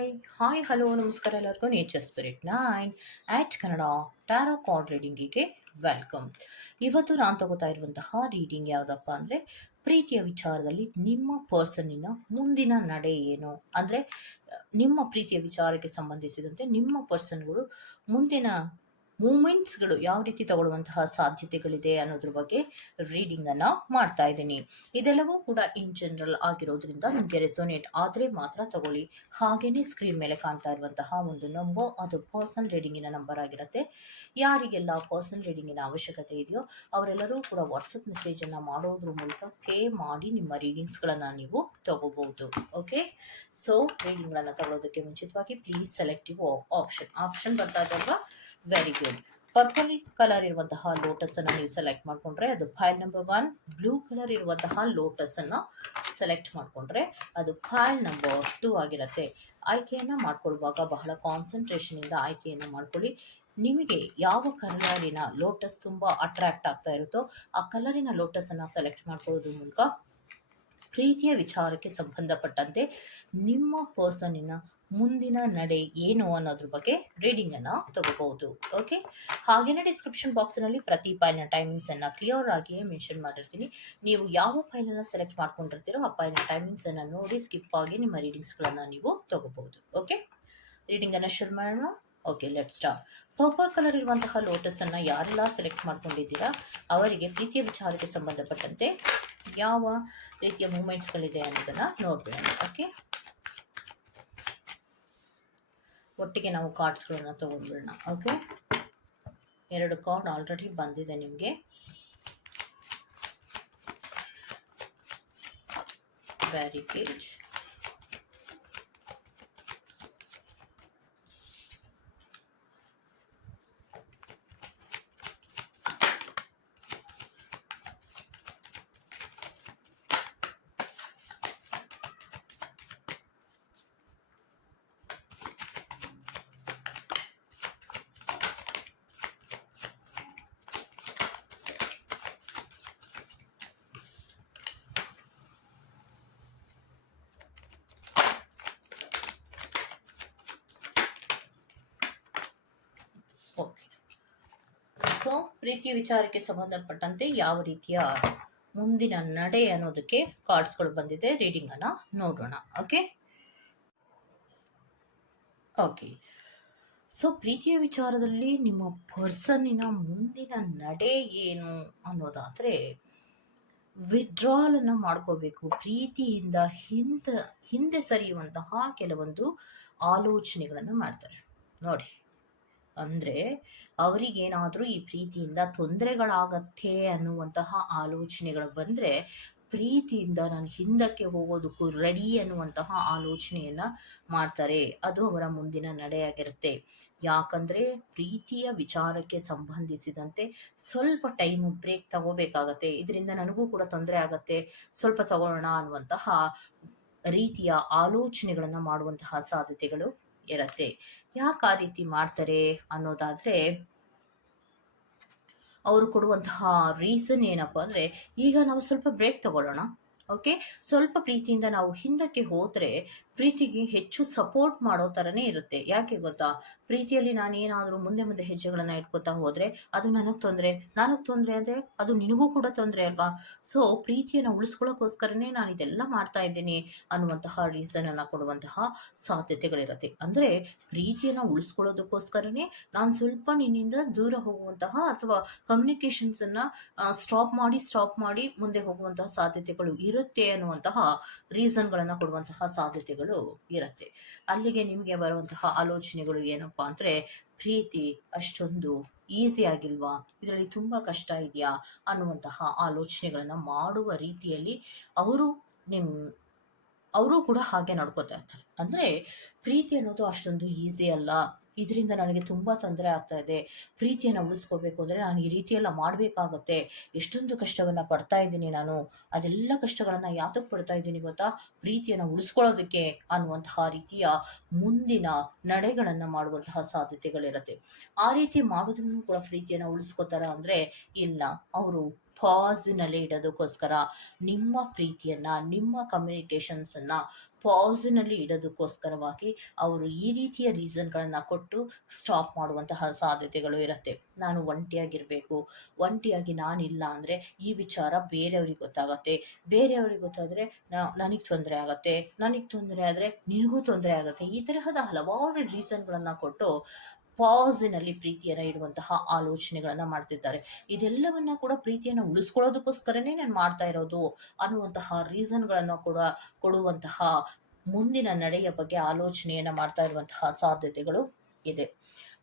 Hi hi hello ನಮಸ್ಕಾರ ಎಲ್ಲರಿಗೂ. Nature spirit nine at Kannada tarot card ರೀಡಿಂಗಿಗೆ welcome ಇವತ್ತು ನಾನು ತಗೋತಾ ಇರುವಂತಹ ರೀಡಿಂಗ್ ಯಾವುದಪ್ಪ ಅಂದರೆ, ಪ್ರೀತಿಯ ವಿಚಾರದಲ್ಲಿ ನಿಮ್ಮ ಪರ್ಸನ್ನಿನ ಮುಂದಿನ ನಡೆ ಏನು? ಅಂದರೆ, ನಿಮ್ಮ ಪ್ರೀತಿಯ ವಿಚಾರಕ್ಕೆ ಸಂಬಂಧಿಸಿದಂತೆ ನಿಮ್ಮ ಪರ್ಸನ್ಗಳು ಮುಂದಿನ ಮೂಮೆಂಟ್ಸ್ಗಳು ಯಾವ ರೀತಿ ತಗೊಳ್ಳುವಂತಹ ಸಾಧ್ಯತೆಗಳಿದೆ ಅನ್ನೋದ್ರ ಬಗ್ಗೆ ರೀಡಿಂಗನ್ನು ಮಾಡ್ತಾ ಇದ್ದೀನಿ. ಇದೆಲ್ಲವೂ ಕೂಡ ಇನ್ ಜನರಲ್ ಆಗಿರೋದ್ರಿಂದ ನಿಮಗೆ ರೆಸೋನೇಟ್ ಆದರೆ ಮಾತ್ರ ತಗೊಳ್ಳಿ. ಹಾಗೇನೆ ಸ್ಕ್ರೀನ್ ಮೇಲೆ ಕಾಣ್ತಾ ಇರುವಂತಹ ಒಂದು ನಂಬರ್ ಅದು ಪರ್ಸನ್ ರೀಡಿಂಗಿನ ನಂಬರ್ ಆಗಿರುತ್ತೆ. ಯಾರಿಗೆಲ್ಲ ಪರ್ಸನ್ ರೀಡಿಂಗಿನ ಅವಶ್ಯಕತೆ ಇದೆಯೋ ಅವರೆಲ್ಲರೂ ಕೂಡ ವಾಟ್ಸಪ್ ಮೆಸೇಜನ್ನು ಮಾಡೋದ್ರ ಮೂಲಕ ಪೇ ಮಾಡಿ ನಿಮ್ಮ ರೀಡಿಂಗ್ಸ್ಗಳನ್ನು ನೀವು ತಗೋಬಹುದು. ಓಕೆ ಸೊ ರೀಡಿಂಗ್ಗಳನ್ನು ತಗೊಳ್ಳೋದಕ್ಕೆ ಮುಂಚಿತವಾಗಿ ಪ್ಲೀಸ್ ಸೆಲೆಕ್ಟಿವ್ ಆಪ್ಷನ್ ಆಪ್ಷನ್ ಬರ್ತಾ ಇದಲ್ವಾ ವೆರಿ ಗುಡ್ ಪರ್ಪಲ್ ಕಲರ್ ಇರುವಂತಹ ಲೋಟಸ್ ಅನ್ನು ನೀವು ಸೆಲೆಕ್ಟ್ ಮಾಡ್ಕೊಂಡ್ರೆ ಅದು pile number one blue colour ಇರುವಂತಹ ಲೋಟಸ್ ಅನ್ನ ಸೆಲೆಕ್ಟ್ ಮಾಡ್ಕೊಂಡ್ರೆ ಅದು ಫೈಲ್ ನಂಬರ್ ಟೂ ಆಗಿರುತ್ತೆ. ಆಯ್ಕೆಯನ್ನು ಮಾಡ್ಕೊಳ್ಳುವಾಗ ಬಹಳ ಕಾನ್ಸಂಟ್ರೇಷನ್ ಇಂದ ಆಯ್ಕೆಯನ್ನು ಮಾಡ್ಕೊಳ್ಳಿ. ನಿಮಗೆ ಯಾವ ಕಲರಿನ ಲೋಟಸ್ ತುಂಬಾ ಅಟ್ರಾಕ್ಟ್ ಆಗ್ತಾ ಇರುತ್ತೋ ಆ ಕಲರಿನ ಲೋಟಸ್ ಅನ್ನ ಸೆಲೆಕ್ಟ್ ಮಾಡ್ಕೊಳ್ಳೋದ್ರ ಮೂಲಕ ಪ್ರೀತಿಯ ವಿಚಾರಕ್ಕೆ ಸಂಬಂಧಪಟ್ಟಂತೆ ನಿಮ್ಮ ಪರ್ಸನ್ನಿನ ಮುಂದಿನ ನಡೆ ಏನು ಅನ್ನೋದ್ರ ಬಗ್ಗೆ ರೀಡಿಂಗ್ ಅನ್ನ ತಗೋಬಹುದು ಓಕೆ ಹಾಗೇನೆ ಡಿಸ್ಕ್ರಿಪ್ಷನ್ ಬಾಕ್ಸ್ನಲ್ಲಿ ಪ್ರತಿ ಫೈಲ್ನ ಟೈಮಿಂಗ್ಸ್ ಅನ್ನ ಕ್ಲಿಯರ್ ಆಗಿ ಮೆನ್ಷನ್ ಮಾಡಿರ್ತೀನಿ. ನೀವು ಯಾವ ಫೈಲ್ ಅನ್ನ ಸೆಲೆಕ್ಟ್ ಮಾಡ್ಕೊಂಡಿರ್ತೀರೋ ಆ ಫೈಲ್ನ ಟೈಮಿಂಗ್ಸ್ ಅನ್ನ ನೋಡಿ ಸ್ಕಿಪ್ ಆಗಿ ನಿಮ್ಮ ರೀಡಿಂಗ್ಸ್ ಗಳನ್ನ ನೀವು ತಗೋಬಹುದು ಓಕೆ ರೀಡಿಂಗ್ ಅನ್ನ ಶುರು ಮಾಡೋಣ okay let start purple colour ಇರುವಂತಹ ಲೋಟಸ್ ಅನ್ನ ಯಾರೆಲ್ಲ ಸೆಲೆಕ್ಟ್ ಮಾಡ್ಕೊಂಡಿದ್ದೀರಾ, ಅವರಿಗೆ ಪ್ರೀತಿಯ ವಿಚಾರಕ್ಕೆ ಸಂಬಂಧಪಟ್ಟಂತೆ ಯಾವ ರೀತಿಯ ಮೂಮೆಂಟ್ಸ್ಗಳಿದೆ ಅನ್ನೋದನ್ನ ನೋಡ್ಬಿಡೋಣ ಓಕೆ ಒಟ್ಟಿಗೆ ನಾವು ಕಾರ್ಡ್ಸ್ಗಳನ್ನ ತೊಗೊಂಡ್ಬಿಡೋಣ. ಓಕೆ ಎರಡು ಕಾರ್ಡ್ ಆಲ್ರೆಡಿ ಬಂದಿದೆ ನಿಮಗೆ. ವೆರಿ ಗುಡ್ ಓಕೆ ಪ್ರೀತಿಯ ವಿಚಾರಕ್ಕೆ ಸಂಬಂಧಪಟ್ಟಂತೆ ಯಾವ ರೀತಿಯ ಮುಂದಿನ ನಡೆ ಅನ್ನೋದಕ್ಕೆ ಕಾರ್ಡ್ಸ್ಗಳು ಬಂದಿದೆ. ರೀಡಿಂಗ್ ಅನ್ನ ನೋಡೋಣ. ಓಕೆ ಓಕೆ ಸೊ ಪ್ರೀತಿಯ ವಿಚಾರದಲ್ಲಿ ನಿಮ್ಮ ಪರ್ಸನ್ನಿನ ಮುಂದಿನ ನಡೆ ಏನು ಅನ್ನೋದಾದರೆ ವಿಡ್ರಾಲ್ ಅನ್ನ ಮಾಡ್ಕೋಬೇಕು. ಪ್ರೀತಿಯಿಂದ ಹಿಂದ, ಹಿಂದೆ ಸರಿಯುವಂತಹ ಕೆಲವೊಂದು ಆಲೋಚನೆಗಳನ್ನು ಮಾಡ್ತಾರೆ. ನೋಡಿ. ಅಂದರೆ ಅವರಿಗೇನಾದರೂ ಈ ಪ್ರೀತಿಯಿಂದ ತೊಂದರೆಗಳಾಗತ್ತೆ ಅನ್ನುವಂತಹ ಆಲೋಚನೆಗಳು ಬಂದರೆ ಪ್ರೀತಿಯಿಂದ ನಾನು ಹಿಂದಕ್ಕೆ ಹೋಗೋದಕ್ಕೂ ರೆಡಿ ಅನ್ನುವಂತಹ ಆಲೋಚನೆಯನ್ನು ಮಾಡ್ತಾರೆ. ಅದು ಅವರ ಮುಂದಿನ ನಡೆಯಾಗಿರುತ್ತೆ. ಯಾಕಂದರೆ ಪ್ರೀತಿಯ ವಿಚಾರಕ್ಕೆ ಸಂಬಂಧಿಸಿದಂತೆ ಸ್ವಲ್ಪ ಟೈಮ್ ಬ್ರೇಕ್ ತಗೋಬೇಕಾಗತ್ತೆ. ಇದರಿಂದ ನನಗೂ ಕೂಡ ತೊಂದರೆ ಆಗತ್ತೆ. ಸ್ವಲ್ಪ ತಗೊಳ್ಳೋಣ ಅನ್ನುವಂತಹ ರೀತಿಯ ಆಲೋಚನೆಗಳನ್ನು ಮಾಡುವಂತಹ ಸಾಧ್ಯತೆಗಳು ಇರತ್ತೆ ಯಾಕೆ ಆ ರೀತಿ ಮಾಡ್ತಾರೆ ಅನ್ನೋದಾದರೆ, ಅವರು ಕೊಡುವಂತಹ ರೀಸನ್ ಏನಪ್ಪ ಅಂದರೆ, ಈಗ ನಾವು ಸ್ವಲ್ಪ ಬ್ರೇಕ್ ತಗೊಳ್ಳೋಣ ಓಕೆ ಸ್ವಲ್ಪ ಪ್ರೀತಿಯಿಂದ ನಾವು ಹಿಂದಕ್ಕೆ ಹೋದರೆ ಪ್ರೀತಿಗೆ ಹೆಚ್ಚು ಸಪೋರ್ಟ್ ಮಾಡೋ ಥರನೇ ಇರುತ್ತೆ. ಯಾಕೆ ಗೊತ್ತಾ? ಪ್ರೀತಿಯಲ್ಲಿ ನಾನು ಏನಾದರೂ ಮುಂದೆ ಮುಂದೆ ಹೆಜ್ಜೆಗಳನ್ನು ಇಟ್ಕೋತಾ ಹೋದರೆ ಅದು ನನಗೆ ತೊಂದರೆ ನನಗೆ ತೊಂದರೆ ಅಂದರೆ ಅದು ನಿನಗೂ ಕೂಡ ತೊಂದರೆ ಅಲ್ವಾ? ಸೊ ಪ್ರೀತಿಯನ್ನು ಉಳಿಸ್ಕೊಳ್ಳೋಕ್ಕೋಸ್ಕರನೇ ನಾನು ಇದೆಲ್ಲ ಮಾಡ್ತಾ ಇದ್ದೀನಿ ಅನ್ನುವಂತಹ ರೀಸನನ್ನು ಕೊಡುವಂತಹ ಸಾಧ್ಯತೆಗಳಿರುತ್ತೆ. ಅಂದರೆ ಪ್ರೀತಿಯನ್ನು ಉಳಿಸ್ಕೊಳ್ಳೋದಕ್ಕೋಸ್ಕರನೇ ನಾನು ಸ್ವಲ್ಪ ನಿನ್ನಿಂದ ದೂರ ಹೋಗುವಂತಹ ಅಥವಾ ಕಮ್ಯುನಿಕೇಷನ್ಸನ್ನು ಸ್ಟಾಪ್ ಮಾಡಿ ಸ್ಟಾಪ್ ಮಾಡಿ ಮುಂದೆ ಹೋಗುವಂತಹ ಸಾಧ್ಯತೆಗಳು ಇರುತ್ತೆ ಅನ್ನುವಂತಹ ರೀಸನ್ಗಳನ್ನು ಕೊಡುವಂತಹ ಸಾಧ್ಯತೆಗಳು ಇರುತ್ತೆ. ಅಲ್ಲಿಗೆ ನಿಮಗೆ ಬರುವಂತಹ ಆಲೋಚನೆಗಳು ಏನಪ್ಪಾ ಅಂದ್ರೆ, ಪ್ರೀತಿ ಅಷ್ಟೊಂದು ಈಸಿ ಆಗಿಲ್ವಾ? ಇದರಲ್ಲಿ ತುಂಬಾ ಕಷ್ಟ ಇದೆಯಾ? ಅನ್ನುವಂತಹ ಆಲೋಚನೆಗಳನ್ನು ಮಾಡುವ ರೀತಿಯಲ್ಲಿ ಅವರು ನಿಮ್ಮ ಅವರು ಕೂಡ ಹಾಗೆ ನಡ್ಕೋತಾ ಇರ್ತಾರೆ. ಅಂದ್ರೆ, ಪ್ರೀತಿ ಅನ್ನೋದು ಅಷ್ಟೊಂದು ಈಸಿ ಅಲ್ಲ. ಇದರಿಂದ ನನಗೆ ತುಂಬ ತೊಂದರೆ ಆಗ್ತಾ ಇದೆ. ಪ್ರೀತಿಯನ್ನು ಉಳಿಸ್ಕೋಬೇಕು ಅಂದರೆ ನಾನು ಈ ರೀತಿಯೆಲ್ಲ ಮಾಡಬೇಕಾಗತ್ತೆ. ಎಷ್ಟೊಂದು ಕಷ್ಟವನ್ನು ಪಡ್ತಾ ಇದ್ದೀನಿ ನಾನು. ಅದೆಲ್ಲ ಕಷ್ಟಗಳನ್ನು ಯಾತಕ್ಕೆ ಪಡ್ತಾ ಇದ್ದೀನಿ ಗೊತ್ತಾ? ಪ್ರೀತಿಯನ್ನು ಉಳಿಸ್ಕೊಳ್ಳೋದಕ್ಕೆ ಅನ್ನುವಂತಹ ರೀತಿಯ ಮುಂದಿನ ನಡೆಗಳನ್ನು ಮಾಡುವಂತಹ ಸಾಧ್ಯತೆಗಳಿರುತ್ತೆ. ಆ ರೀತಿ ಮಾಡೋದ್ರೂ ಕೂಡ ಪ್ರೀತಿಯನ್ನು ಉಳಿಸ್ಕೋತಾರ ಅಂದರೆ ಇಲ್ಲ, ಅವರು ಪಾಸಿನಲ್ಲಿ ಇಡೋದಕ್ಕೋಸ್ಕರ ನಿಮ್ಮ ಪ್ರೀತಿಯನ್ನು, ನಿಮ್ಮ ಕಮ್ಯುನಿಕೇಷನ್ಸನ್ನು ಪಾಸಿನಲ್ಲಿ ಇಡೋದಕ್ಕೋಸ್ಕರವಾಗಿ ಅವರು ಈ ರೀತಿಯ ರೀಸನ್ಗಳನ್ನು ಕೊಟ್ಟು ಸ್ಟಾಪ್ ಮಾಡುವಂತಹ ಸಾಧ್ಯತೆಗಳು ಇರುತ್ತೆ. ನಾನು ಒಂಟಿಯಾಗಿರಬೇಕು, ಒಂಟಿಯಾಗಿ ನಾನಿಲ್ಲ ಅಂದರೆ ಈ ವಿಚಾರ ಬೇರೆಯವ್ರಿಗೆ ಗೊತ್ತಾಗತ್ತೆ. ಬೇರೆಯವ್ರಿಗೆ ಗೊತ್ತಾದರೆ ನನಗೆ ತೊಂದರೆ ಆಗತ್ತೆ, ನನಗೆ ತೊಂದರೆ ಆದರೆ ನಿನಗೂ ತೊಂದರೆ ಆಗುತ್ತೆ. ಈ ತರಹದ ಹಲವಾರು ರೀಸನ್ಗಳನ್ನು ಕೊಟ್ಟು ಪಾಸಿನಲ್ಲಿ ಪ್ರೀತಿಯನ್ನು ಇಡುವಂತಹ ಆಲೋಚನೆಗಳನ್ನು ಮಾಡ್ತಿದ್ದಾರೆ. ಇದೆಲ್ಲವನ್ನ ಕೂಡ ಪ್ರೀತಿಯನ್ನು ಉಳಿಸ್ಕೊಳ್ಳೋದಕ್ಕೋಸ್ಕರನೇ ನಾನು ಮಾಡ್ತಾ ಇರೋದು ಅನ್ನುವಂತಹ ರೀಸನ್ಗಳನ್ನು ಕೂಡ ಕೊಡುವಂತಹ ಮುಂದಿನ ನಡೆಯ ಬಗ್ಗೆ ಆಲೋಚನೆಯನ್ನು ಮಾಡ್ತಾ ಇರುವಂತಹ ಸಾಧ್ಯತೆಗಳು ಇದೆ.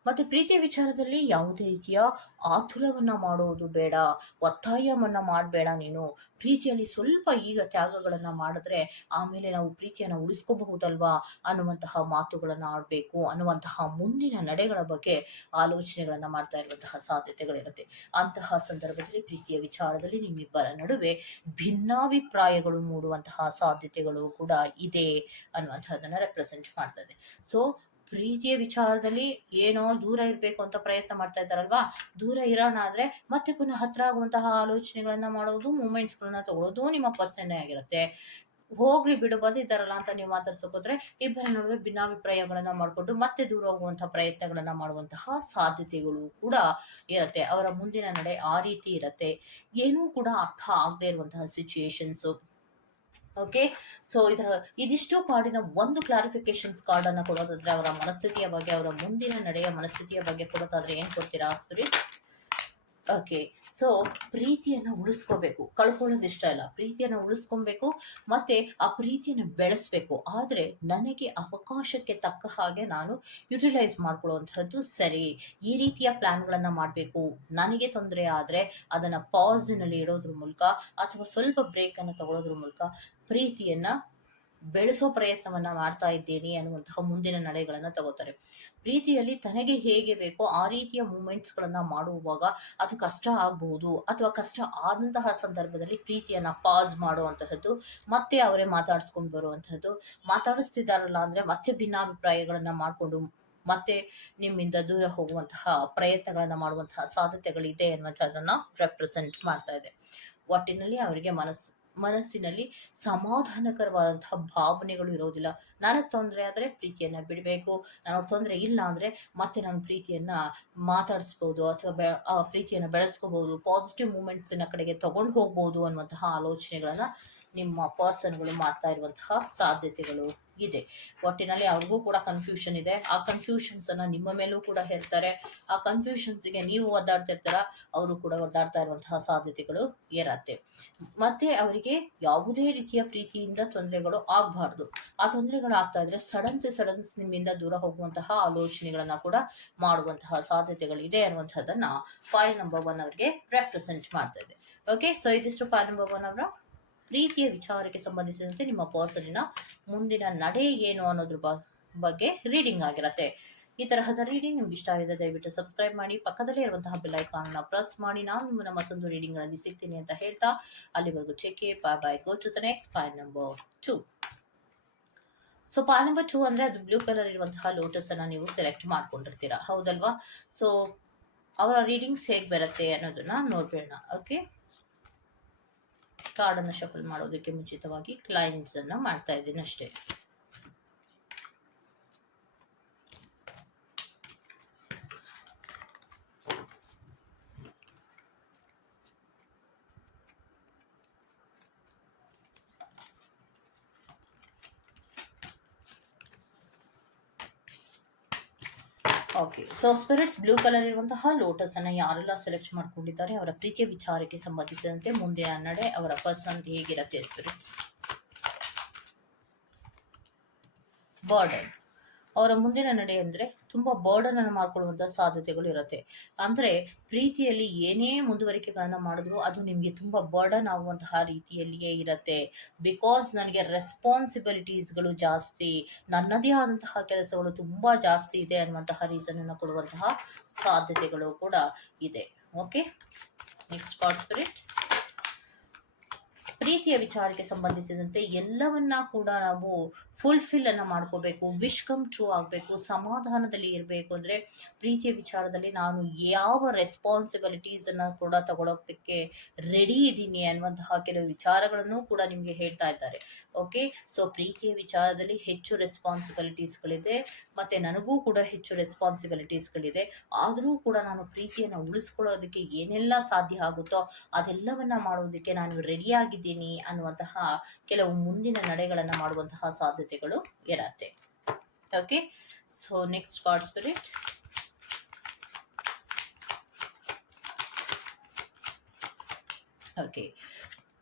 ಮತ್ತೆ ಪ್ರೀತಿಯ ವಿಚಾರದಲ್ಲಿ ಯಾವುದೇ ರೀತಿಯ ಆತುರವನ್ನ ಮಾಡುವುದು ಬೇಡ, ಒತ್ತಾಯವನ್ನ ಮಾಡಬೇಡ ನೀನು. ಪ್ರೀತಿಯಲ್ಲಿ ಸ್ವಲ್ಪ ಈಗ ತ್ಯಾಗಗಳನ್ನು ಮಾಡಿದ್ರೆ ಆಮೇಲೆ ನಾವು ಪ್ರೀತಿಯನ್ನ ಉಳಿಸ್ಕೋಬಹುದಲ್ವಾ ಅನ್ನುವಂತಹ ಮಾತುಗಳನ್ನು ಆಡಬೇಕು, ಅನ್ನುವಂತಹ ಮುಂದಿನ ನಡೆಗಳ ಬಗ್ಗೆ ಆಲೋಚನೆಗಳನ್ನು ಮಾಡ್ತಾ ಇರುವಂತಹ ಸಾಧ್ಯತೆಗಳಿರುತ್ತೆ. ಅಂತಹ ಸಂದರ್ಭದಲ್ಲಿ ಪ್ರೀತಿಯ ವಿಚಾರದಲ್ಲಿ ನಿಮ್ಮಿಬ್ಬರ ನಡುವೆ ಭಿನ್ನಾಭಿಪ್ರಾಯಗಳು ಮೂಡುವಂತಹ ಸಾಧ್ಯತೆಗಳು ಕೂಡ ಇದೆ ಅನ್ನುವಂಥದ್ದನ್ನು ರೆಪ್ರೆಸೆಂಟ್ ಮಾಡ್ತದೆ. ಸೊ ಪ್ರೀತಿಯ ವಿಚಾರದಲ್ಲಿ ಏನೋ ದೂರ ಇರಬೇಕು ಅಂತ ಪ್ರಯತ್ನ ಮಾಡ್ತಾ ಇದ್ದಾರಲ್ವಾ? ದೂರ ಇರೋಣ ಆದ್ರೆ ಮತ್ತೆ ಪುನಃ ಹತ್ರ ಆಗುವಂತಹ ಆಲೋಚನೆಗಳನ್ನ ಮಾಡೋದು ಮೂಮೆಂಟ್ಸ್ಗಳನ್ನ ತಗೊಳ್ಳೋದು ನಿಮ್ಮ ಪರ್ಸನ್ ಆಗಿರುತ್ತೆ. ಹೋಗ್ಲಿ ಬಿಡು, ಬಂದಿದ್ದಾರಲ್ಲ ಅಂತ ನೀವು ಮಾತಾಡ್ಸೋಕೋದ್ರೆ ಇಬ್ಬರ ನಡುವೆ ಭಿನ್ನಾಭಿಪ್ರಾಯಗಳನ್ನ ಮಾಡಿಕೊಂಡು ಮತ್ತೆ ದೂರ ಹೋಗುವಂತಹ ಪ್ರಯತ್ನಗಳನ್ನ ಮಾಡುವಂತಹ ಸಾಧ್ಯತೆಗಳು ಕೂಡ ಇರುತ್ತೆ. ಅವರ ಮುಂದಿನ ನಡೆ ಆ ರೀತಿ ಇರುತ್ತೆ. ಏನೂ ಕೂಡ ಅರ್ಥ ಆಗದೆ ಇರುವಂತಹ ಸಿಚುಯೇಷನ್ಸು ಓಕೆ ಸೊ ಇದರ ಇದಿಷ್ಟು ಕಾರ್ಡಿನ ಒಂದು ಕ್ಲಾರಿಫಿಕೇಶನ್ಸ್ ಕಾರ್ಡ್ ಅನ್ನ ಕೊಡೋದಾದ್ರೆ ಅವರ ಮನಸ್ಥಿತಿಯ ಬಗ್ಗೆ, ಅವರ ಮುಂದಿನ ನಡೆಯ ಮನಸ್ಥಿತಿಯ ಬಗ್ಗೆ ಕೊಡೋದಾದ್ರೆ ಏನ್ ಕೊಡ್ತೀರಾ ಸ್ಪಿರಿಟ್ ಓಕೆ ಸೊ ಪ್ರೀತಿಯನ್ನು ಉಳಿಸ್ಕೋಬೇಕು. ಕಳ್ಕೊಳ್ಳೋದು ಇಷ್ಟ ಇಲ್ಲ. ಪ್ರೀತಿಯನ್ನು ಉಳಿಸ್ಕೊಬೇಕು ಮತ್ತೆ ಆ ಪ್ರೀತಿಯನ್ನು ಬೆಳೆಸ್ಬೇಕು. ಆದರೆ ನನಗೆ ಅವಕಾಶಕ್ಕೆ ತಕ್ಕ ಹಾಗೆ ನಾನು ಯುಟಿಲೈಸ್ ಮಾಡ್ಕೊಳ್ಳುವಂಥದ್ದು ಸರಿ. ಈ ರೀತಿಯ ಪ್ಲ್ಯಾನ್ಗಳನ್ನು ಮಾಡಬೇಕು. ನನಗೆ ತೊಂದರೆ ಆದರೆ ಅದನ್ನು ಪಾಸಿನಲ್ಲಿ ಇಡೋದ್ರ ಮೂಲಕ ಅಥವಾ ಸ್ವಲ್ಪ ಬ್ರೇಕನ್ನು ತಗೊಳ್ಳೋದ್ರ ಮೂಲಕ ಪ್ರೀತಿಯನ್ನು ಬೆಳೆಸೋ ಪ್ರಯತ್ನವನ್ನ ಮಾಡ್ತಾ ಇದ್ದೀನಿ ಅನ್ನುವಂತಹ ಮುಂದಿನ ನಡೆಗಳನ್ನ ತಗೋತಾರೆ. ಪ್ರೀತಿಯಲ್ಲಿ ತನಗೆ ಹೇಗೆ ಬೇಕೋ ಆ ರೀತಿಯ ಮೂಮೆಂಟ್ಸ್ಗಳನ್ನ ಮಾಡುವಾಗ ಅದು ಕಷ್ಟ ಆಗಬಹುದು ಅಥವಾ ಕಷ್ಟ ಆದಂತಹ ಸಂದರ್ಭದಲ್ಲಿ ಪ್ರೀತಿಯನ್ನ ಪಾಸ್ ಮಾಡುವಂತಹದ್ದು, ಮತ್ತೆ ಅವರೇ ಮಾತಾಡಿಸ್ಕೊಂಡು ಬರುವಂತಹದ್ದು, ಮಾತಾಡಿಸ್ತಿದ್ದಾರಲ್ಲ ಅಂದ್ರೆ ಮತ್ತೆ ಭಿನ್ನಾಭಿಪ್ರಾಯಗಳನ್ನ ಮಾಡಿಕೊಂಡು ಮತ್ತೆ ನಿಮ್ಮಿಂದ ದೂರ ಹೋಗುವಂತಹ ಪ್ರಯತ್ನಗಳನ್ನ ಮಾಡುವಂತಹ ಸಾಧ್ಯತೆಗಳಿದೆ ಅನ್ನುವಂಥದ್ದನ್ನ ರೆಪ್ರೆಸೆಂಟ್ ಮಾಡ್ತಾ ಇದೆ. ಒಟ್ಟಿನಲ್ಲಿ ಅವರಿಗೆ ಮನಸ್ಸು ಮನಸ್ಸಿನಲ್ಲಿ ಸಮಾಧಾನಕರವಾದಂತಹ ಭಾವನೆಗಳು ಇರೋದಿಲ್ಲ. ನನಗೆ ತೊಂದರೆ ಆದರೆ ಪ್ರೀತಿಯನ್ನ ಬಿಡಬೇಕು. ನನಗೆ ತೊಂದರೆ ಇಲ್ಲ ಅಂದರೆ ಮತ್ತೆ ನಾನು ಪ್ರೀತಿಯನ್ನ ಮಾತಾಡಿಸ್ಬೋದು ಅಥವಾ ಬೆ ಪ್ರೀತಿಯನ್ನು ಬೆಳೆಸ್ಕೋಬೋದು ಪಾಸಿಟಿವ್ ಮೂಮೆಂಟ್ಸಿನ ಕಡೆಗೆ ತಗೊಂಡು ಹೋಗ್ಬೋದು ಅನ್ನುವಂತಹ ಆಲೋಚನೆಗಳನ್ನ ನಿಮ್ಮ ಪರ್ಸನ್ಗಳು ಮಾಡ್ತಾ ಇರುವಂತಹ ಸಾಧ್ಯತೆಗಳು ಇದೆ. ಒಟ್ಟಿನಲ್ಲಿ ಅವ್ರಿಗೂ ಕೂಡ ಕನ್ಫ್ಯೂಷನ್ ಇದೆ. ಆ ಕನ್ಫ್ಯೂಷನ್ಸ್ ಅನ್ನ ನಿಮ್ಮ ಮೇಲೂ ಕೂಡ ಹೇಳ್ತಾರೆ ಆ ಕನ್ಫ್ಯೂಷನ್ಸ್ಗೆ ನೀವು ಒದ್ದಾಡ್ತಿರ್ತಾರ ಅವರು ಕೂಡ ಒದ್ದಾಡ್ತಾ ಇರುವಂತಹ ಸಾಧ್ಯತೆಗಳು ಏರತ್ತೆ. ಮತ್ತೆ ಅವರಿಗೆ ಯಾವುದೇ ರೀತಿಯ ಪ್ರೀತಿಯಿಂದ ತೊಂದರೆಗಳು ಆಗಬಾರ್ದು. ಆ ತೊಂದರೆಗಳು ಆಗ್ತಾ ಇದ್ರೆ ಸಡನ್ಸ್ ಸಡನ್ಸ್ ನಿಮ್ಮಿಂದ ದೂರ ಹೋಗುವಂತಹ ಆಲೋಚನೆಗಳನ್ನ ಕೂಡ ಮಾಡುವಂತಹ ಸಾಧ್ಯತೆಗಳಿದೆ ಅನ್ನುವಂಥದ್ದನ್ನ ಫೈಲ್ ನಂಬರ್ ಒನ್ ಅವರಿಗೆ ರೆಪ್ರೆಸೆಂಟ್ ಮಾಡ್ತಾ ಇದೆ. ಓಕೆ ಸೊ ಇದಿಷ್ಟು ಫೈಲ್ ನಂಬರ್ ಒನ್ ಅವರ ಪ್ರೀತಿಯ ವಿಚಾರಕ್ಕೆ ಸಂಬಂಧಿಸಿದಂತೆ ನಿಮ್ಮ ಪರ್ಸನಿನ ಮುಂದಿನ ನಡೆ ಏನು ಅನ್ನೋದ್ರ ಬಗ್ಗೆ ರೀಡಿಂಗ್ ಆಗಿರತ್ತೆ. ಈ ತರಹದ ರೀಡಿಂಗ್ ನಿಮ್ಗೆ ಇಷ್ಟ ಆಗಿದೆ ದಯವಿಟ್ಟು ಸಬ್ಸ್ಕ್ರೈಬ್ ಮಾಡಿ, ಪಕ್ಕದಲ್ಲೇ ಇರುವಂತಹ ಬೆಲ್ ಐಕಾನ್ನ ಪ್ರೆಸ್ ಮಾಡಿ. ನಾನು ನಿಮ್ಮನ್ನ ಮತ್ತೊಂದು ರೀಡಿಂಗ್ಗಳಲ್ಲಿ ಸಿಗ್ತೀನಿ ಅಂತ ಹೇಳ್ತಾ ಅಲ್ಲಿವರೆಗೂ check bye bye go to the next pile number two so pile number two ಅಂದ್ರೆ ಅದು ಬ್ಲೂ ಕಲರ್ ಇರುವಂತಹ ಲೋಟಸ್ ಅನ್ನ ನೀವು ಸೆಲೆಕ್ಟ್ ಮಾಡ್ಕೊಂಡಿರ್ತೀರಾ. ಹೌದಲ್ವಾ? ಸೊ ಅವರ ರೀಡಿಂಗ್ಸ್ ಹೇಗೆ ಬರುತ್ತೆ ಅನ್ನೋದನ್ನ ನೋಡ್ಬೇಡ ಓಕೆ ಕಾರ್ಡನ್ನು ಶಫಲ್ ಮಾಡೋದಕ್ಕೆ ಮುಂಚಿತವಾಗಿ ಕ್ಲೈಂಟ್ಸ್ ಅನ್ನ ಮಾಡ್ತಾ ಇದ್ದೀನಿ ಅಷ್ಟೇ okay so spirits, blue colour ಇರುವಂತಹ ಲೋಟಸ್ ಅನ್ನ ಯಾರೆಲ್ಲ ಸೆಲೆಕ್ಟ್ ಮಾಡ್ಕೊಂಡಿದ್ದಾರೆ, ಅವರ ಪ್ರೀತಿಯ ವಿಚಾರಕ್ಕೆ ಸಂಬಂಧಿಸಿದಂತೆ ಮುಂದೆ ನಡೆ, ಅವರ ಪರ್ಸನ್ ಹೇಗಿರುತ್ತೆ ಸ್ಪಿರಿಟ್ಸ್? ಬರ್ಡನ್ ಅವರ ಮುಂದಿನ ನಡೆ ಅಂದ್ರೆ ತುಂಬಾ ಬರ್ಡನ್ ಅನ್ನು ಮಾಡ್ಕೊಳ್ಳುವಂತ ಸಾಧ್ಯತೆಗಳು ಇರುತ್ತೆ. ಅಂದ್ರೆ ಪ್ರೀತಿಯಲ್ಲಿ ಏನೇ ಮುಂದುವರಿಕೆಗಳನ್ನು ಮಾಡಿದ್ರು ಅದು ನಿಮಗೆ ತುಂಬಾ ಬರ್ಡನ್ ಆಗುವಂತಹ ರೀತಿಯಲ್ಲಿಯೇ ಇರತ್ತೆ. ಬಿಕಾಸ್ ನನಗೆ ರೆಸ್ಪಾನ್ಸಿಬಿಲಿಟೀಸ್ಗಳು ಜಾಸ್ತಿ, ನನ್ನದೇ ಆದಂತಹ ಕೆಲಸಗಳು ತುಂಬಾ ಜಾಸ್ತಿ ಇದೆ ಅನ್ನುವಂತಹ ರೀಸನ್ ಅನ್ನು ಕೊಡುವಂತಹ ಸಾಧ್ಯತೆಗಳು ಕೂಡ ಇದೆ. ಓಕೆ ನೆಕ್ಸ್ಟ್ ಕಾರ್ಡ್ ಸ್ಪಿರಿಟ್ ಪ್ರೀತಿಯ ವಿಚಾರಕ್ಕೆ ಸಂಬಂಧಿಸಿದಂತೆ ಎಲ್ಲವನ್ನ ಕೂಡ ನಾವು ಫುಲ್ಫಿಲ್ ಅನ್ನು ಮಾಡ್ಕೋಬೇಕು ವಿಶ್ ಕಮ್ ಟ್ರೂ ಆಗಬೇಕು, ಸಮಾಧಾನದಲ್ಲಿ ಇರಬೇಕು ಅಂದರೆ ಪ್ರೀತಿಯ ವಿಚಾರದಲ್ಲಿ ನಾನು ಯಾವ ರೆಸ್ಪಾನ್ಸಿಬಿಲಿಟೀಸನ್ನು ಕೂಡ ತಗೊಳ್ಳೋದಕ್ಕೆ ರೆಡಿ ಇದ್ದೀನಿ ಅನ್ನುವಂತಹ ಕೆಲವು ವಿಚಾರಗಳನ್ನು ಕೂಡ ನಿಮಗೆ ಹೇಳ್ತಾ ಇದ್ದಾರೆ. ಓಕೆ ಸೊ ಪ್ರೀತಿಯ ವಿಚಾರದಲ್ಲಿ ಹೆಚ್ಚು ರೆಸ್ಪಾನ್ಸಿಬಿಲಿಟೀಸ್ಗಳಿದೆ ಮತ್ತು ನನಗೂ ಕೂಡ ಹೆಚ್ಚು ರೆಸ್ಪಾನ್ಸಿಬಿಲಿಟೀಸ್ಗಳಿದೆ ಆದರೂ ಕೂಡ ನಾನು ಪ್ರೀತಿಯನ್ನು ಉಳಿಸ್ಕೊಳ್ಳೋದಕ್ಕೆ ಏನೆಲ್ಲ ಸಾಧ್ಯ ಆಗುತ್ತೋ ಅದೆಲ್ಲವನ್ನ ಮಾಡೋದಕ್ಕೆ ನಾನು ರೆಡಿಯಾಗಿದ್ದೀನಿ ಅನ್ನುವಂತಹ ಕೆಲವು ಮುಂದಿನ ನಡೆಗಳನ್ನು ಮಾಡುವಂತಹ ಸಾಧ್ಯತೆಗಳು ಇರತ್ತೆ. Okay so next card spirit okay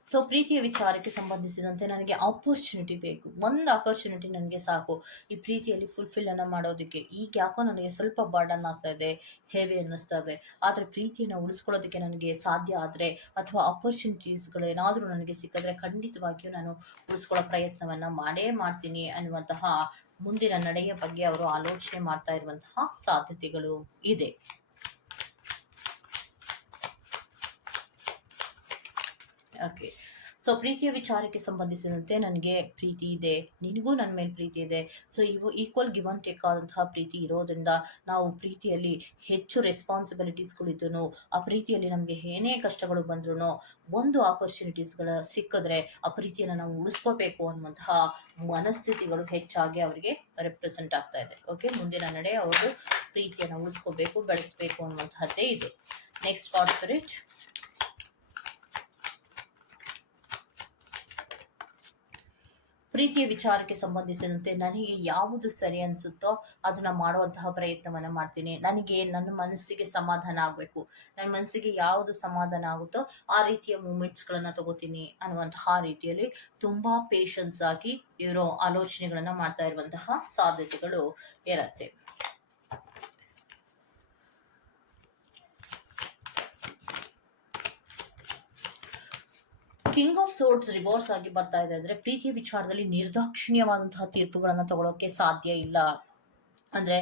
so ಪ್ರೀತಿಯ ವಿಚಾರಕ್ಕೆ ಸಂಬಂಧಿಸಿದಂತೆ ನನಗೆ ಆಪರ್ಚುನಿಟಿ ಬೇಕು. ಒಂದು ಆಪರ್ಚುನಿಟಿ ನನಗೆ ಸಾಕು. ಈ ಪ್ರೀತಿಯಲ್ಲಿ ಫುಲ್ಫಿಲ್ ಅನ್ನು ಮಾಡೋದಕ್ಕೆ. ಈಗ ಯಾಕೋ ನನಗೆ ಸ್ವಲ್ಪ ಬರ್ಡನ್ ಆಗ್ತಾ ಇದೆ ಹೆವಿ ಅನ್ನಿಸ್ತಾ ಇದೆ ಆದರೆ ಪ್ರೀತಿಯನ್ನು ಉಳಿಸ್ಕೊಳ್ಳೋದಕ್ಕೆ ನನಗೆ ಸಾಧ್ಯ ಆದರೆ, ಅಥವಾ ಆಪರ್ಚುನಿಟೀಸ್ಗಳು ಏನಾದರೂ ನನಗೆ ಸಿಕ್ಕಿದ್ರೆ ಖಂಡಿತವಾಗಿಯೂ ನಾನು ಉಳಿಸ್ಕೊಳ್ಳೋ ಪ್ರಯತ್ನವನ್ನು ಮಾಡೇ ಮಾಡ್ತೀನಿ ಅನ್ನುವಂತಹ ಮುಂದಿನ ನಡೆಯ ಬಗ್ಗೆ ಅವರು ಆಲೋಚನೆ ಮಾಡ್ತಾ ಇರುವಂತಹ ಸಾಧ್ಯತೆಗಳು ಇದೆ. ಓಕೆ ಸೊ ಪ್ರೀತಿಯ ವಿಚಾರಕ್ಕೆ ಸಂಬಂಧಿಸಿದಂತೆ ನನಗೆ ಪ್ರೀತಿ ಇದೆ. ನಿನಗೂ ನನ್ನ ಮೇಲೆ ಪ್ರೀತಿ ಇದೆ. ಸೊ ಇವು ಈಕ್ವಲ್ ಗಿವ್ ಟೇಕ್ ಆದಂತಹ ಪ್ರೀತಿ ಇರೋದ್ರಿಂದ ನಾವು ಪ್ರೀತಿಯಲ್ಲಿ ಹೆಚ್ಚು ರೆಸ್ಪಾನ್ಸಿಬಿಲಿಟೀಸ್ಗಳಿದ್ದು ಆ ಪ್ರೀತಿಯಲ್ಲಿ ನಮಗೆ ಏನೇ ಕಷ್ಟಗಳು ಬಂದ್ರೂ ಒಂದು ಆಪರ್ಚುನಿಟೀಸ್ಗಳು ಸಿಕ್ಕಿದ್ರೆ ಆ ಪ್ರೀತಿಯನ್ನು ನಾವು ಉಳಿಸ್ಕೋಬೇಕು ಅನ್ನುವಂತಹ ಮನಸ್ಥಿತಿಗಳು ಹೆಚ್ಚಾಗಿ ಅವರಿಗೆ ರೆಪ್ರೆಸೆಂಟ್ ಆಗ್ತಾ ಇದೆ. ಓಕೆ ಮುಂದಿನ ನಡೆ ಅವರು ಪ್ರೀತಿಯನ್ನು ಉಳಿಸ್ಕೋಬೇಕು, ಬೆಳೆಸಬೇಕು ಅನ್ನುವಂತಹದ್ದೇ ಇದೆ. ನೆಕ್ಸ್ಟ್ ಕಾರ್ಡ್ ಸ್ಪಿರಿಟ್ ಪ್ರೀತಿಯ ವಿಚಾರಕ್ಕೆ ಸಂಬಂಧಿಸಿದಂತೆ ನನಗೆ ಯಾವುದು ಸರಿ ಅನಿಸುತ್ತೋ ಅದನ್ನ ಮಾಡುವಂತಹ ಪ್ರಯತ್ನವನ್ನು ಮಾಡ್ತೀನಿ. ನನಗೆ ನನ್ನ ಮನಸ್ಸಿಗೆ ಸಮಾಧಾನ ಆಗಬೇಕು. ನನ್ನ ಮನಸ್ಸಿಗೆ ಯಾವುದು ಸಮಾಧಾನ ಆಗುತ್ತೋ ಆ ರೀತಿಯ ಮೂಮೆಂಟ್ಸ್ಗಳನ್ನು ತಗೋತೀನಿ ಅನ್ನುವಂತಹ ರೀತಿಯಲ್ಲಿ ತುಂಬ ಪೇಷನ್ಸ್ ಆಗಿ ಇವರು ಆಲೋಚನೆಗಳನ್ನು ಮಾಡ್ತಾ ಇರುವಂತಹ ಸಾಧ್ಯತೆಗಳು ಇರತ್ತೆ. ಕಿಂಗ್ ಆಫ್ ಸೋರ್ಟ್ಸ್ ರಿವರ್ಸ್ ಆಗಿ ಬರ್ತಾ ಇದೆ ಅಂದ್ರೆ ಪ್ರೀತಿಯ ವಿಚಾರದಲ್ಲಿ ನಿರ್ದಾಕ್ಷಿಣ್ಯವಾದಂತಹ ತೀರ್ಪುಗಳನ್ನ ತಗೊಳ್ಳೋಕೆ ಸಾಧ್ಯ ಇಲ್ಲ. ಅಂದ್ರೆ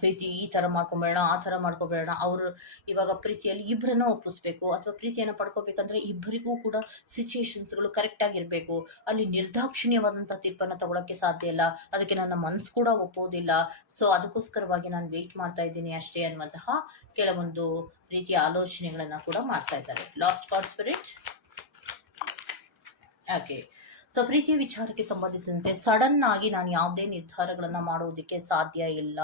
ಪ್ರೀತಿ ಈ ತರ ಮಾಡ್ಕೊಂಬೇಡ ಆ ತರ ಮಾಡ್ಕೊಬೇಡ ಅವರು ಇವಾಗ ಪ್ರೀತಿಯಲ್ಲಿ ಇಬ್ಬರನ್ನ ಒಪ್ಪಿಸ್ಬೇಕು ಅಥವಾ ಪ್ರೀತಿಯನ್ನು ಪಡ್ಕೋಬೇಕಂದ್ರೆ ಇಬ್ಬರಿಗೂ ಕೂಡ ಸಿಚುಯೇಷನ್ಸ್ಗಳು ಕರೆಕ್ಟ್ ಆಗಿರ್ಬೇಕು ಅಲ್ಲಿ ನಿರ್ದಾಕ್ಷಿಣ್ಯವಾದಂತಹ ತೀರ್ಪನ್ನ ತಗೊಳಕ್ಕೆ ಸಾಧ್ಯ ಇಲ್ಲ. ಅದಕ್ಕೆ ನನ್ನ ಮನಸ್ಸು ಕೂಡ ಒಪ್ಪೋದಿಲ್ಲ. ಸೊ ಅದಕ್ಕೋಸ್ಕರವಾಗಿ ನಾನು ವೇಟ್ ಮಾಡ್ತಾ ಇದ್ದೀನಿ ಅಷ್ಟೇ ಅನ್ನುವಂತಹ ಕೆಲವೊಂದು ರೀತಿಯ ಆಲೋಚನೆಗಳನ್ನ ಕೂಡ ಮಾಡ್ತಾ ಇದ್ದಾರೆ. Last card spirit okay so ಪ್ರೀತಿಯ ವಿಚಾರಕ್ಕೆ ಸಂಬಂಧಿಸಿದಂತೆ ಸಡನ್ ಆಗಿ ನಾನು ಯಾವುದೇ ನಿರ್ಧಾರಗಳನ್ನು ಮಾಡೋದಕ್ಕೆ ಸಾಧ್ಯ ಇಲ್ಲ.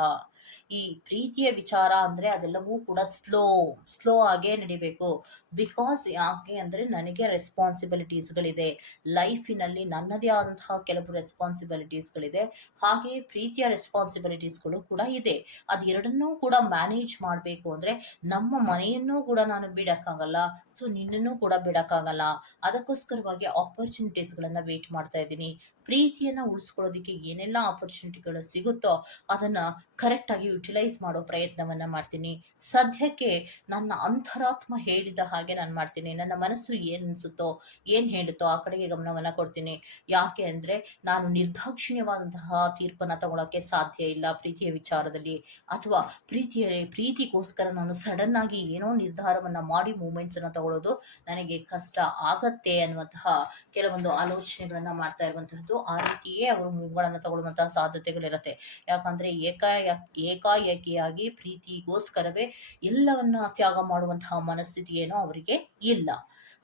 ಈ ಪ್ರೀತಿಯ ವಿಚಾರ ಅಂದ್ರೆ ಅದೆಲ್ಲವೂ ಕೂಡ ಸ್ಲೋ ಸ್ಲೋ ಆಗೇ ನಡಿಬೇಕು. ಬಿಕಾಸ್ ಯಾಕೆ ಅಂದ್ರೆ ನನಗೆ ರೆಸ್ಪಾನ್ಸಿಬಿಲಿಟೀಸ್ ಗಳಿದೆ. ಲೈಫಿನಲ್ಲಿ ನನ್ನದೇ ಆದಂತಹ ಕೆಲವು ರೆಸ್ಪಾನ್ಸಿಬಿಲಿಟೀಸ್ ಗಳಿದೆ. ಹಾಗೆ ಪ್ರೀತಿಯ ರೆಸ್ಪಾನ್ಸಿಬಿಲಿಟೀಸ್ಗಳು ಕೂಡ ಇದೆ. ಅದು ಎರಡನ್ನೂ ಕೂಡ ಮ್ಯಾನೇಜ್ ಮಾಡಬೇಕು ಅಂದ್ರೆ ನಮ್ಮ ಮನೆಯನ್ನೂ ಕೂಡ ನಾನು ಬಿಡಕ್ಕಾಗಲ್ಲ. ಸೊ ನಿನ್ನನ್ನು ಕೂಡ ಬಿಡಕ್ಕಾಗಲ್ಲ. ಅದಕ್ಕೋಸ್ಕರವಾಗಿ ಆಪರ್ಚುನಿಟೀಸ್ಗಳನ್ನ ವೇಟ್ ಮಾಡ್ತಾ ಇದ್ದೀನಿ. ಪ್ರೀತಿಯನ್ನ ಉಳಿಸ್ಕೊಳ್ಳೋದಕ್ಕೆ ಏನೆಲ್ಲ ಆಪರ್ಚುನಿಟಿಗಳು ಸಿಗುತ್ತೋ ಅದನ್ನ ಕರೆಕ್ಟ್ ಆಗಿ ಯುಟಿಲೈಸ್ ಮಾಡೋ ಪ್ರಯತ್ನವನ್ನ ಮಾಡ್ತೀನಿ. ಸದ್ಯಕ್ಕೆ ನನ್ನ ಅಂತರಾತ್ಮ ಹೇಳಿದ ಹಾಗೆ ನಾನು ಮಾಡ್ತೀನಿ. ನನ್ನ ಮನಸ್ಸು ಏನು ಅನ್ಸುತ್ತೋ, ಏನು ಹೇಳುತ್ತೋ ಆ ಕಡೆಗೆ ಗಮನವನ್ನ ಕೊಡ್ತೀನಿ. ಯಾಕೆ ಅಂದರೆ ನಾನು ನಿರ್ದಾಕ್ಷಿಣ್ಯವಾದಂತಹ ತೀರ್ಪನ್ನು ತಗೊಳಕ್ಕೆ ಸಾಧ್ಯ ಇಲ್ಲ ಪ್ರೀತಿಯ ವಿಚಾರದಲ್ಲಿ. ಅಥವಾ ಪ್ರೀತಿಯ, ಪ್ರೀತಿಗೋಸ್ಕರ ನಾನು ಸಡನ್ ಆಗಿ ಏನೋ ನಿರ್ಧಾರವನ್ನ ಮಾಡಿ ಮೂಮೆಂಟ್ಸನ್ನು ತಗೊಳ್ಳೋದು ನನಗೆ ಕಷ್ಟ ಆಗತ್ತೆ ಅನ್ನುವಂತಹ ಕೆಲವೊಂದು ಆಲೋಚನೆಗಳನ್ನು ಮಾಡ್ತಾ ಇರುವಂತಹದ್ದು ಆ ರೀತಿಯೇ ಅವರು ಮೂವ್ಗಳನ್ನು ತಗೊಳ್ಳುವಂತಹ ಸಾಧ್ಯತೆಗಳಿರುತ್ತೆ. ಯಾಕಂದ್ರೆ ಏಕ ಏಕಾಏಕಿಯಾಗಿ ಪ್ರೀತಿಗೋಸ್ಕರವೇ ಎಲ್ಲವನ್ನ ತ್ಯಾಗ ಮಾಡುವಂತಹ ಮನಸ್ಥಿತಿ ಏನೋ ಅವರಿಗೆ ಇಲ್ಲ.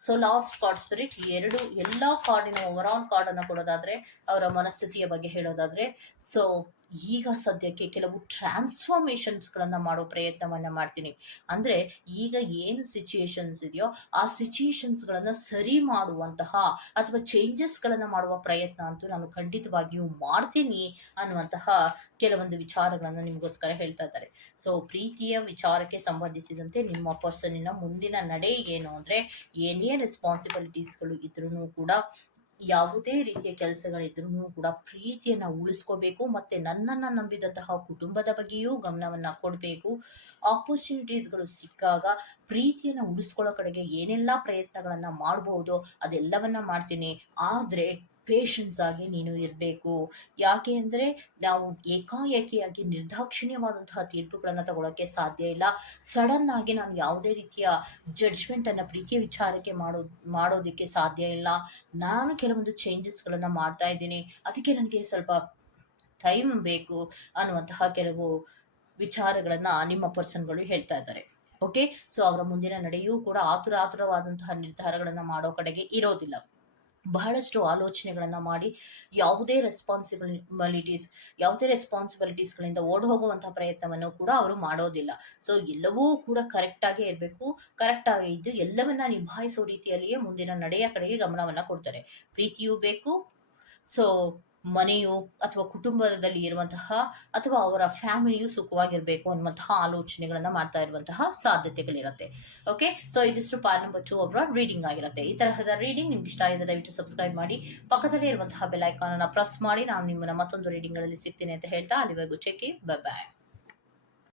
ಸೊ ಲಾಸ್ಟ್ ಕಾರ್ಡ್ ಸ್ಪಿರಿಟ್ ಎರಡು ಎಲ್ಲ ಕಾರ್ಡಿನ ಓವರ್ ಆಲ್ ಕಾರ್ಡ್ ಅನ್ನು ಕೊಡೋದಾದ್ರೆ, ಅವರ ಮನಸ್ಥಿತಿಯ ಬಗ್ಗೆ ಹೇಳೋದಾದ್ರೆ ಸೊ ಈಗ ಸದ್ಯಕ್ಕೆ ಕೆಲವು ಟ್ರಾನ್ಸ್ಫಾರ್ಮೇಶನ್ಸ್ಗಳನ್ನ ಮಾಡೋ ಪ್ರಯತ್ನವನ್ನ ಮಾಡ್ತೀನಿ. ಅಂದ್ರೆ ಈಗ ಏನು ಸಿಚುಯೇಷನ್ಸ್ ಇದೆಯೋ ಆ ಸಿಚುಯೇಷನ್ಸ್ಗಳನ್ನ ಸರಿ ಮಾಡುವಂತಹ ಅಥವಾ ಚೇಂಜಸ್ಗಳನ್ನ ಮಾಡುವ ಪ್ರಯತ್ನ ಅಂತೂ ನಾನು ಖಂಡಿತವಾಗಿಯೂ ಮಾಡ್ತೀನಿ ಅನ್ನುವಂತಹ ಕೆಲವೊಂದು ವಿಚಾರಗಳನ್ನು ನಿಮಗೋಸ್ಕರ ಹೇಳ್ತಾ ಇದ್ದಾರೆ. ಸೊ ಪ್ರೀತಿಯ ವಿಚಾರಕ್ಕೆ ಸಂಬಂಧಿಸಿದಂತೆ ನಿಮ್ಮ ಪರ್ಸನಿನ ಮುಂದಿನ ನಡೆ ಏನು ಅಂದ್ರೆ ಏನೇ ರೆಸ್ಪಾನ್ಸಿಬಿಲಿಟೀಸ್ಗಳು ಇದ್ರೂ ಕೂಡ ಯಾವುದೇ ರೀತಿಯ ಕೆಲಸಗಳಿದ್ರೂ ಕೂಡ ಪ್ರೀತಿಯನ್ನ ಉಳಿಸ್ಕೋಬೇಕು, ಮತ್ತೆ ನನ್ನನ್ನ ನಂಬಿದಂತಹ ಕುಟುಂಬದ ಬಗ್ಗೆಯೂ ಗಮನವನ್ನ ಕೊಡಬೇಕು. ಆಪರ್ಚುನಿಟೀಸ್ಗಳು ಸಿಕ್ಕಾಗ ಪ್ರೀತಿಯನ್ನ ಉಳಿಸ್ಕೊಳ್ಳೋ ಕಡೆಗೆ ಏನೆಲ್ಲ ಪ್ರಯತ್ನಗಳನ್ನ ಮಾಡಬಹುದು ಅದೆಲ್ಲವನ್ನ ಮಾಡ್ತೀನಿ. ಆದ್ರೆ ಪೇಷನ್ಸ್ ಆಗಿ ನೀನು ಇರಬೇಕು. ಯಾಕೆ ಅಂದರೆ ನಾವು ಏಕಾಏಕಿಯಾಗಿ ನಿರ್ದಾಕ್ಷಿಣ್ಯವಾದಂತಹ ತೀರ್ಪುಗಳನ್ನು ತಗೊಳ್ಳೋಕ್ಕೆ ಸಾಧ್ಯ ಇಲ್ಲ. ಸಡನ್ ಆಗಿ ನಾನು ಯಾವುದೇ ರೀತಿಯ ಜಡ್ಜ್ಮೆಂಟನ್ನು ಪ್ರೀತಿಯ ವಿಚಾರಕ್ಕೆ ಮಾಡೋ, ಮಾಡೋದಕ್ಕೆ ಸಾಧ್ಯ ಇಲ್ಲ. ನಾನು ಕೆಲವೊಂದು ಚೇಂಜಸ್ಗಳನ್ನು ಮಾಡ್ತಾ ಇದ್ದೀನಿ. ಅದಕ್ಕೆ ನನಗೆ ಸ್ವಲ್ಪ ಟೈಮ್ ಬೇಕು ಅನ್ನುವಂತಹ ಕೆಲವು ವಿಚಾರಗಳನ್ನು ನಿಮ್ಮ ಪರ್ಸನ್ಗಳು ಹೇಳ್ತಾ ಇದ್ದಾರೆ. ಓಕೆ ಸೊ ಅವರ ಮುಂದಿನ ನಡೆಯೂ ಕೂಡ ಆತುರ ಆತುರವಾದಂತಹ ನಿರ್ಧಾರಗಳನ್ನು ಮಾಡೋ ಕಡೆಗೆ ಇರೋದಿಲ್ಲ. ಬಹಳಷ್ಟು ಆಲೋಚನೆಗಳನ್ನು ಮಾಡಿ ಯಾವುದೇ ರೆಸ್ಪಾನ್ಸಿಬಿಲಿಟೀಸ್ ಯಾವುದೇ ರೆಸ್ಪಾನ್ಸಿಬಿಲಿಟೀಸ್ಗಳಿಂದ ಓಡ್ ಹೋಗುವಂತಹ ಪ್ರಯತ್ನವನ್ನು ಕೂಡ ಅವರು ಮಾಡೋದಿಲ್ಲ. ಸೊ ಎಲ್ಲವೂ ಕೂಡ ಕರೆಕ್ಟಾಗೇ ಇರಬೇಕು. ಕರೆಕ್ಟಾಗಿ ಇದ್ದು ಎಲ್ಲವನ್ನ ನಿಭಾಯಿಸೋ ರೀತಿಯಲ್ಲಿಯೇ ಮುಂದಿನ ನಡೆಯ ಕಡೆಗೆ ಗಮನವನ್ನು ಕೊಡ್ತಾರೆ. ಪ್ರೀತಿಯೂ ಬೇಕು. ಸೊ ಮನೆಯು ಅಥವಾ ಕುಟುಂಬದಲ್ಲಿ ಇರುವಂತಹ ಅಥವಾ ಅವರ ಫ್ಯಾಮಿಲಿಯು ಸುಖವಾಗಿರಬೇಕು ಅನ್ನುವಂತಹ ಆಲೋಚನೆಗಳನ್ನು ಮಾಡ್ತಾ ಇರುವಂತಹ ಸಾಧ್ಯತೆಗಳಿರುತ್ತೆ. ಓಕೆ ಸೊ ಇದಿಷ್ಟು ಪಾರ್ಟ್ ನಂಬರ್ ಟು ಅವರ ರೀಡಿಂಗ್ ಆಗಿರುತ್ತೆ. ಈ ತರಹದ ರೀಡಿಂಗ್ ನಿಮ್ಗೆ ಇಷ್ಟ ಆಗಿದೆ ದಯವಿಟ್ಟು ಸಬ್ಸ್ಕ್ರೈಬ್ ಮಾಡಿ. ಪಕ್ಕದಲ್ಲೇ ಇರುವಂತಹ ಬೆಲ್ ಅನ್ನ ಪ್ರೆಸ್ ಮಾಡಿ. ನಾನು ನಿಮ್ಮನ್ನ ಮತ್ತೊಂದು ರೀಡಿಂಗ್ಗಳಲ್ಲಿ ಸಿಗ್ತೀನಿ ಅಂತ ಹೇಳ್ತಾ ಅಲ್ಲಿವರೆಗೂ ಚೆಕ್ ಬೈ ಬಾಯ್